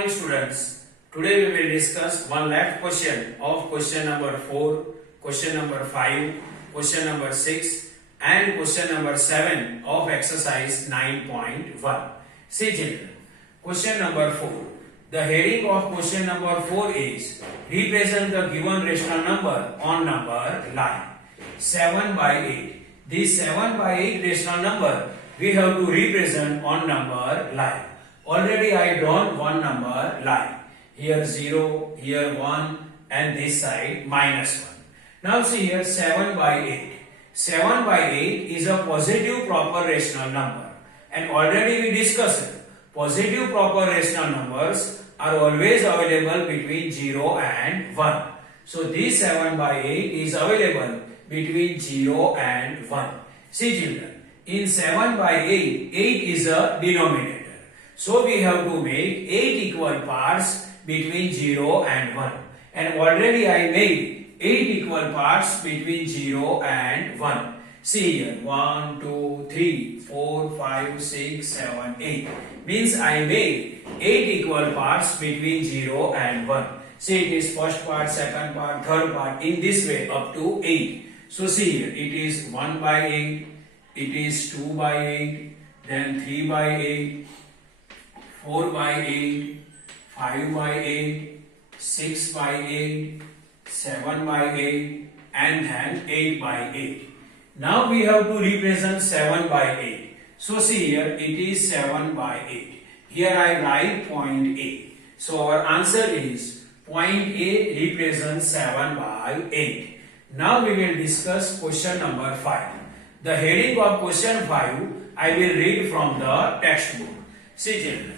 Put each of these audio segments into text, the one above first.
morning, students. Today we will discuss one left question of question number 4, question number 5, question number 6 and question number 7 of exercise 9.1. See children, question number 4. The heading of question number 4 is represent the given rational number on number line 7 by 8. This 7 by 8 rational number we have to represent on number line. Already I drawn one number line. Here 0, here 1 and this side minus 1. Now see here 7 by 8. 7 by 8 is a positive proper rational number. And already we discussed it. Positive proper rational numbers are always available between 0 and 1. So this 7 by 8 is available between 0 and 1. See children, in 7 by 8, 8 is a denominator. So we have to make 8 equal parts between 0 and 1. And already I made 8 equal parts between 0 and 1. See here, 1, 2, 3, 4, 5, 6, 7, 8. Means I made 8 equal parts between 0 and 1. See it is first part, second part, third part, in this way up to 8. So see here, it is 1 by 8, it is 2 by 8, then 3 by 8, 4 by 8, 5 by 8, 6 by 8, 7 by 8 and then 8 by 8. Now we have to represent 7 by 8. So see here it is 7 by 8. Here I write point A. So our answer is point A represents 7 by 8. Now we will discuss question number 5. The heading of question 5 I will read from the textbook. See children.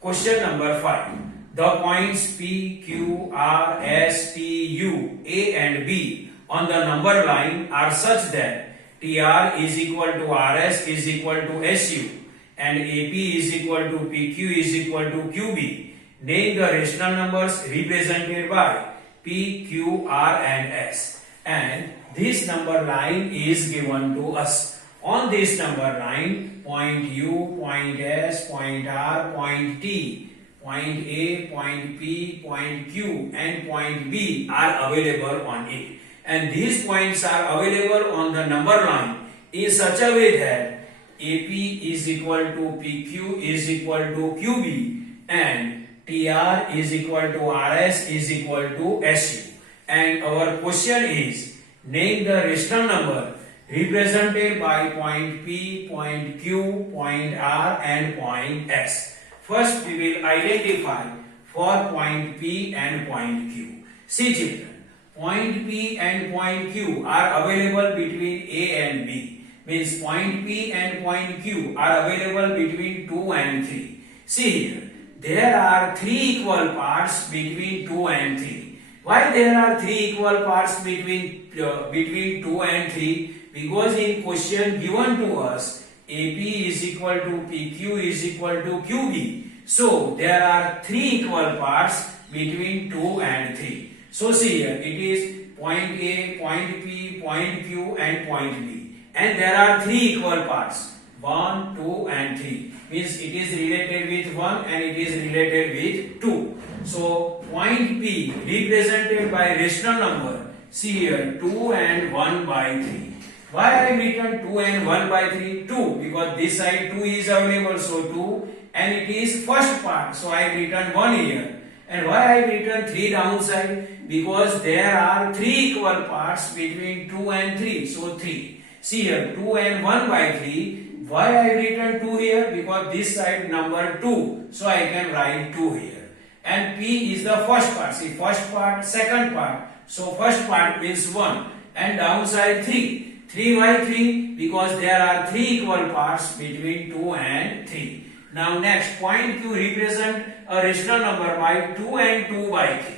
Question number 5. The points P, Q, R, S, T, U, A and B on the number line are such that TR is equal to RS is equal to SU and AP is equal to PQ is equal to QB. Name the rational numbers represented by P, Q, R and S. And this number line is given to us. On this number line, point U, point S, point R, point T, point A, point P, point Q and point B are available on it. And these points are available on the number line in such a way that AP is equal to PQ is equal to QB and TR is equal to RS is equal to SU. And our question is, name the rational number represented by point P, point Q, point R and point S. First we will identify for point P and point Q. See children, point P and point Q are available between A and B. Means point P and point Q are available between 2 and 3. See here, there are 3 equal parts between 2 and 3. Why there are 3 equal parts between 2 and 3? Because in question given to us, AP is equal to PQ is equal to QB. So there are 3 equal parts between 2 and 3. So see here, it is point A, point P, point Q and point B. And there are 3 equal parts, 1, 2 and 3. Means it is related with 1 and it is related with 2. So point P represented by rational number, see here 2 and 1 by 3. Why I written 2 and 1 by 3? 2, because this side 2 is available, so 2 and it is first part, so I written 1 here. And why I written 3 downside? Because there are 3 equal parts between 2 and 3, so 3. See here 2 and 1 by 3. Why I written 2 here? Because this side number 2, so I can write 2 here. And P is the first part, see first part, second part, so first part means 1 and downside 3. 3 by 3 because there are 3 equal parts between 2 and 3. Now next, point Q represent a rational number by 2 and 2 by 3.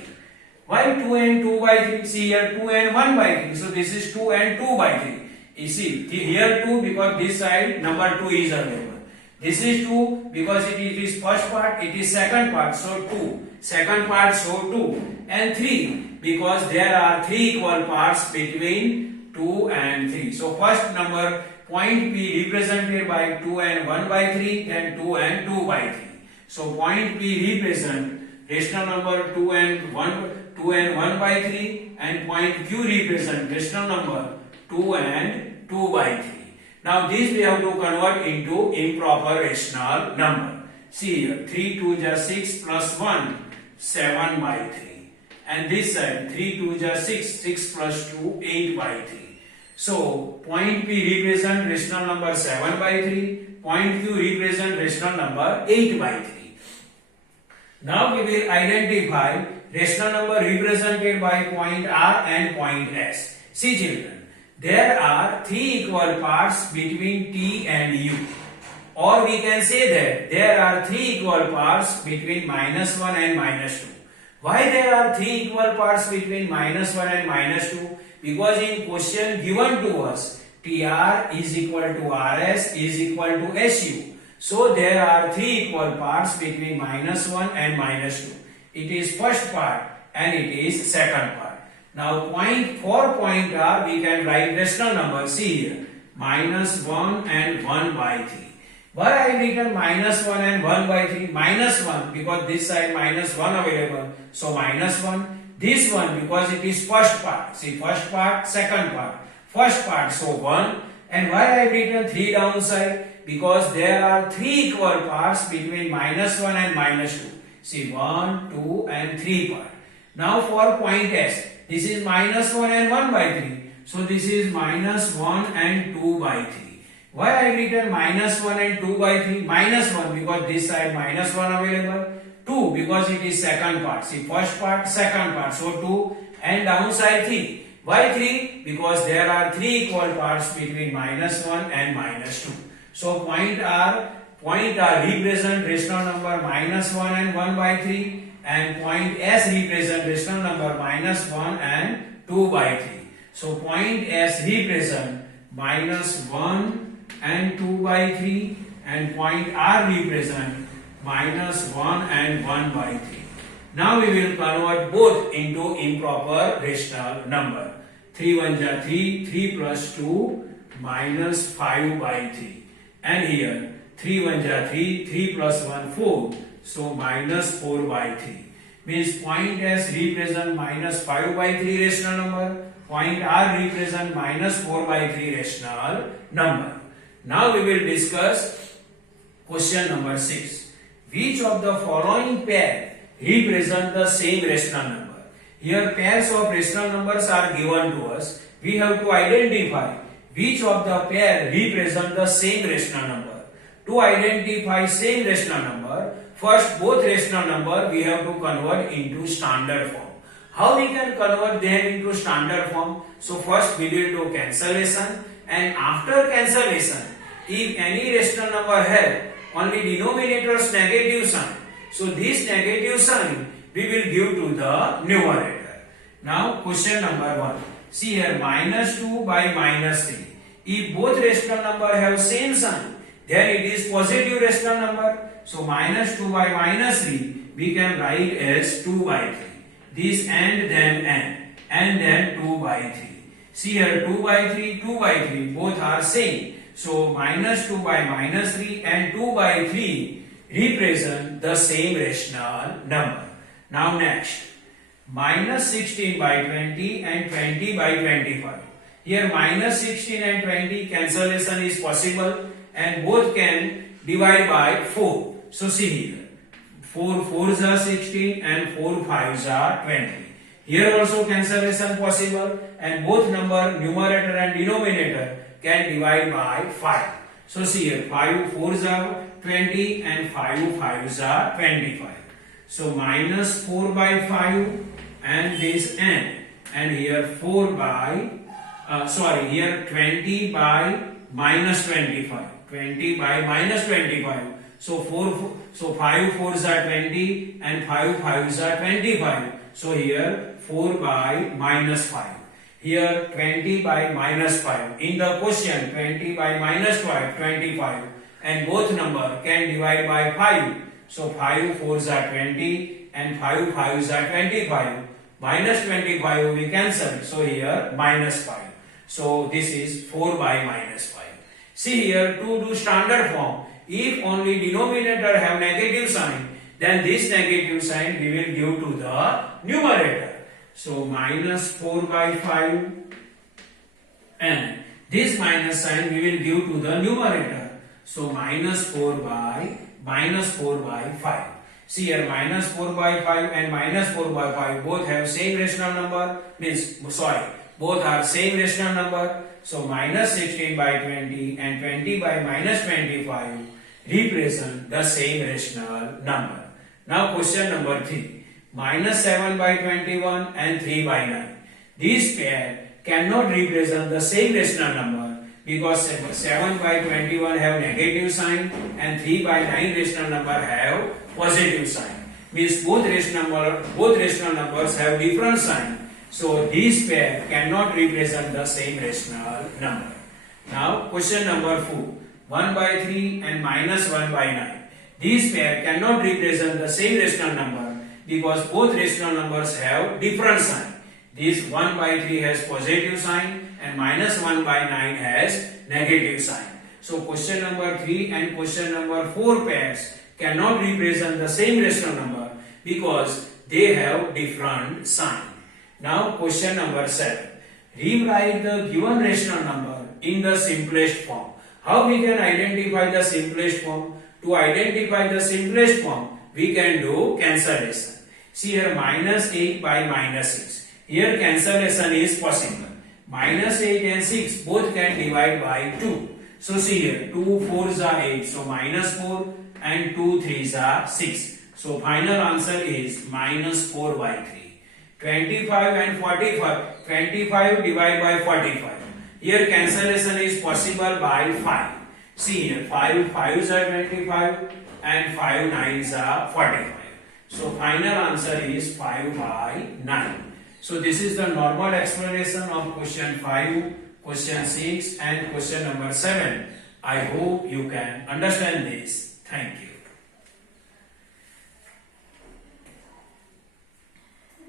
Why 2 and 2 by 3? See here 2 and 1 by 3. So this is 2 and 2 by 3. You see here 2 because this side number 2 is available. This is 2 because it is first part, it is second part, so 2. Second part, so 2. And 3 because there are 3 equal parts between 2 and 3. So first number point P represented by 2 and 1 by 3, then 2 and 2 by 3. So point P represent rational number 2 and 1 by 3, and point Q represent rational number 2 and 2 by 3. Now this we have to convert into improper rational number. See here, 3 2 is 6 plus 1, 7 by 3. And this side, 3 2 is 6, 6 plus 2, 8 by 3. So point P represent rational number 7 by 3, point Q represent rational number 8 by 3. Now we will identify rational number represented by point R and point S. See children, there are three equal parts between T and U. Or we can say that there are three equal parts between -1 and -2. Why there are three equal parts between -1 and -2? Because in question given to us, TR is equal to RS is equal to SU. So there are three equal parts between -1 and -2. It is first part and it is second part. Now for point R we can write rational number. See here, -1 and 1 by 3. Why I written -1 and 1 by 3? -1 because this side -1 available, so -1. This one because it is first part. See, first part, second part. First part, so 1. And why I written 3 downside? Because there are three equal parts between -1 and -2. See, 1, 2 and 3 part. Now for point S, this is -1 and 1 by 3. So this is -1 and 2 by 3. Why I written -1 and 2 by 3? -1 because this side -1 available. 2 because it is second part. See, first part, second part. So 2 and downside 3. Why 3? Because there are three equal parts between -1 and -2. So point R represent rational number -1 and 1 by 3, and point S represent rational number -1 and 2 by 3. So point S represent -1 and 2 by 3, and point R represent -1 and 1 by 3. Now we will convert both into improper rational number. 3 1 is 3, 3 plus 2 minus 5 by 3. And here 3 1 is 3, 3 plus 1 4, so minus 4 by 3. Means point S represent -5 by 3 rational number, point R represent -4 by 3 rational number. Now we will discuss question number 6. Which of the following pair represent the same rational number? Here pairs of rational numbers are given to us. We have to identify which of the pair represent the same rational number. To identify same rational number, first both rational number we have to convert into standard form. How we can convert them into standard form? So first we will do cancellation, and after cancellation, if any rational number have only denominator's negative sign, so this negative sign we will give to the numerator. Now question number 1. See here, -2 by -3. If both rational number have same sign, then it is positive rational number. So -2 by -3 we can write as 2 by 3. This and then 2 by 3. See here, 2 by 3, 2 by 3 both are same. So -2 by -3 and 2 by 3 represent the same rational number. Now next, -16 by 20 and 20 by 25. Here -16 and 20 cancellation is possible, and both can divide by 4. So see here, 4 4s are 16 and 4 5s are 20. Here also cancellation possible, and both number numerator and denominator can divide by 5. So see here, 5 4s are 20 and 5 5s are 25. So -4 by 5 and this n, and here 4 by here 20 by -25. 20 by -25. So 5 4s are 20 and 5 5s are 25. So here 4 by -5. Here 20 by -5. In the question 20 by -5, 25, and both number can divide by 5. So 5 4s are 20 and 5 5s are 25. -25 we cancel. So here -5. So this is 4 by -5. See here, to do standard form, If only denominator have negative sign, then this negative sign we will give to the numerator. So minus 4 by 5, and this minus sign we will give to the numerator. So minus 4 by 5. See here, minus 4 by 5 and minus 4 by 5 both have same rational number, both are same rational number. So minus 16 by 20 and 20 by minus 25 represent the same rational number. Now question number 3. Minus 7 by 21 and 3 by 9. These pair cannot represent the same rational number because 7 by 21 have negative sign and 3 by 9 rational number have positive sign. Means both rational numbers have different sign. So these pair cannot represent the same rational number. Now question number 4. 1 by 3 and minus 1 by 9. These pair cannot represent the same rational number because both rational numbers have different sign. This 1 by 3 has positive sign and minus 1 by 9 has negative sign. So question number 3 and question number 4 pairs cannot represent the same rational number because they have different sign. Now question number 7. Rewrite the given rational number in the simplest form. How we can identify the simplest form? To identify the simplest form, we can do cancellation. See here, minus 8 by minus 6. Here cancellation is possible. Minus 8 and 6 both can divide by 2. So see here, 2 4s are 8. So minus 4 and 2 3s are 6. So final answer is minus 4 by 3. 25 and 45. 25 divided by 45. Here cancellation is possible by 5. See here, 5 5s are 25 and 5 9s are 45. So final answer is 5 by 9. So this is the normal explanation of question 5, question 6 and question number 7. I hope you can understand this. Thank you.